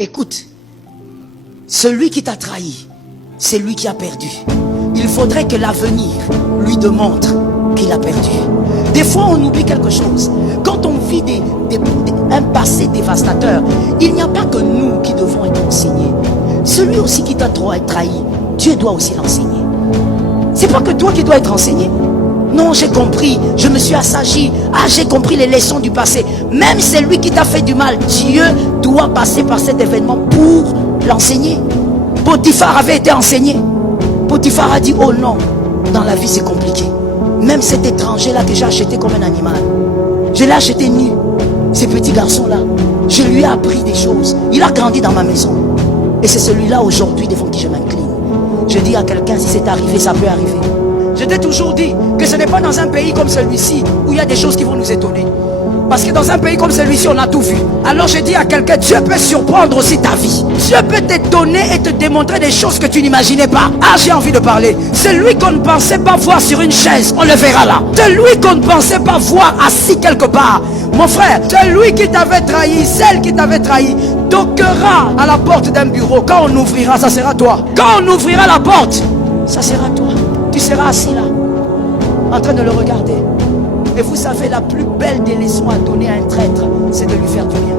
Écoute, celui qui t'a trahi, c'est lui qui a perdu. Il faudrait que l'avenir lui démontre qu'il a perdu. Des fois, on oublie quelque chose. Quand on vit un passé dévastateur, il n'y a pas que nous qui devons être enseignés. Celui aussi qui t'a trahi, Dieu doit aussi l'enseigner. C'est pas que toi qui dois être enseigné. Non, j'ai compris, je me suis assagi. Ah, j'ai compris les leçons du passé. Même celui qui t'a fait du mal, Dieu doit passer par cet événement pour l'enseigner. Potiphar avait été enseigné. Potiphar a dit, oh non, dans la vie c'est compliqué. Même cet étranger-là que j'ai acheté comme un animal, je l'ai acheté nu. Ces petits garçons-là, je lui ai appris des choses. Il a grandi dans ma maison. Et c'est celui-là aujourd'hui devant qui je m'incline. Je dis à quelqu'un, si c'est arrivé, ça peut arriver. Je t'ai toujours dit que ce n'est pas dans un pays comme celui-ci où il y a des choses qui vont nous étonner. Parce que dans un pays comme celui-ci, on a tout vu. Alors je dis à quelqu'un, Dieu peut surprendre aussi ta vie. Dieu peut t'étonner et te démontrer des choses que tu n'imaginais pas. Ah, j'ai envie de parler. Celui qu'on ne pensait pas voir sur une chaise, on le verra là. Celui qu'on ne pensait pas voir assis quelque part. Mon frère, celui qui t'avait trahi, celle qui t'avait trahi, toquera à la porte d'un bureau. Quand on ouvrira, ça sera toi. Quand on ouvrira la porte, ça sera toi. Tu seras assis là, en train de le regarder. Et vous savez, la plus belle des leçons à donner à un traître, c'est de lui faire du bien.